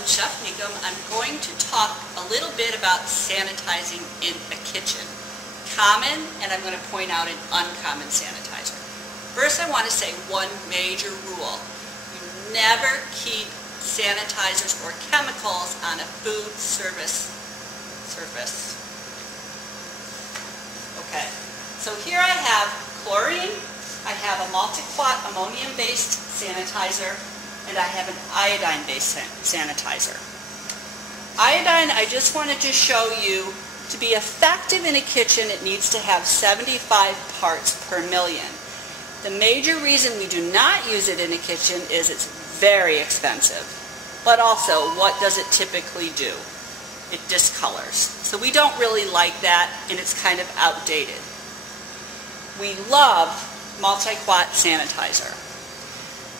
I'm Chef Nikum. I'm going to talk a little bit about sanitizing in a kitchen. Common, and I'm going to point out an uncommon sanitizer. First, I want to say one major rule. You never keep sanitizers or chemicals on a food service surface. Okay, so here I have chlorine, I have a multi-quat ammonium-based sanitizer, and I have an iodine-based sanitizer. Iodine, I just wanted to show you, to be effective in a kitchen, it needs to have 75 parts per million. The major reason we do not use it in a kitchen is it's very expensive. But also, what does it typically do? It discolors. So we don't really like that, and it's kind of outdated. We love multi-quat sanitizer.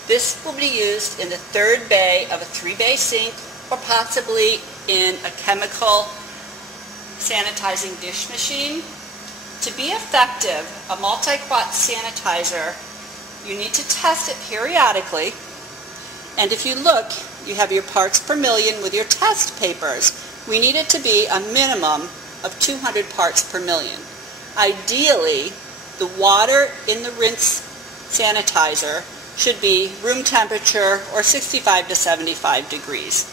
This will be used in the third bay of a 3-bay sink, or possibly in a chemical sanitizing dish machine. To be effective, a multi-quat sanitizer, you need to test it periodically. And if you look, you have your parts per million with your test papers. We need it to be a minimum of 200 parts per million. Ideally, the water in the rinse sanitizer should be room temperature or 65 to 75 degrees.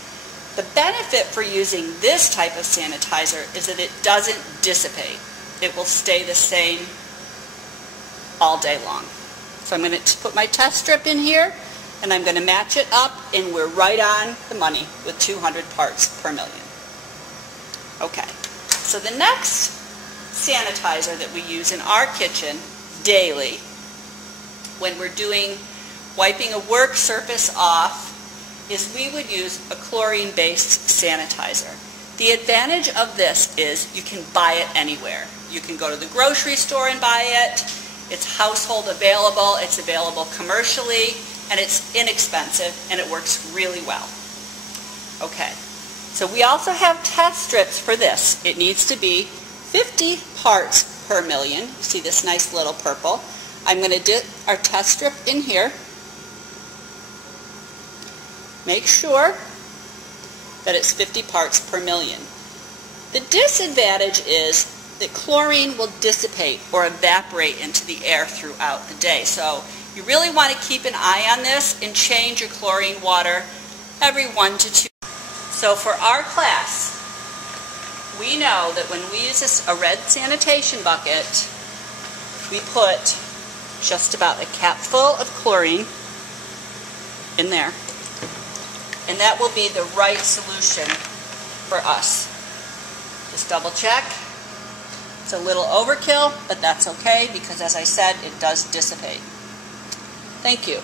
The benefit for using this type of sanitizer is that it doesn't dissipate. It will stay the same all day long. So I'm going to put my test strip in here, and I'm going to match it up, and we're right on the money with 200 parts per million. Okay, so the next sanitizer that we use in our kitchen daily when we're wiping a work surface off is we would use a chlorine-based sanitizer. The advantage of this is you can buy it anywhere. You can go to the grocery store and buy it. It's household available, it's available commercially, and it's inexpensive, and it works really well. Okay, so we also have test strips for this. It needs to be 50 parts per million. You see this nice little purple. I'm going to dip our test strip in here. Make sure that it's 50 parts per million. The disadvantage is that chlorine will dissipate or evaporate into the air throughout the day. So you really want to keep an eye on this and change your chlorine water every 1 to 2. So for our class, we know that when we use a red sanitation bucket, we put just about a capful of chlorine in there. And that will be the right solution for us. Just double check. It's a little overkill, but that's okay because, as I said, it does dissipate. Thank you.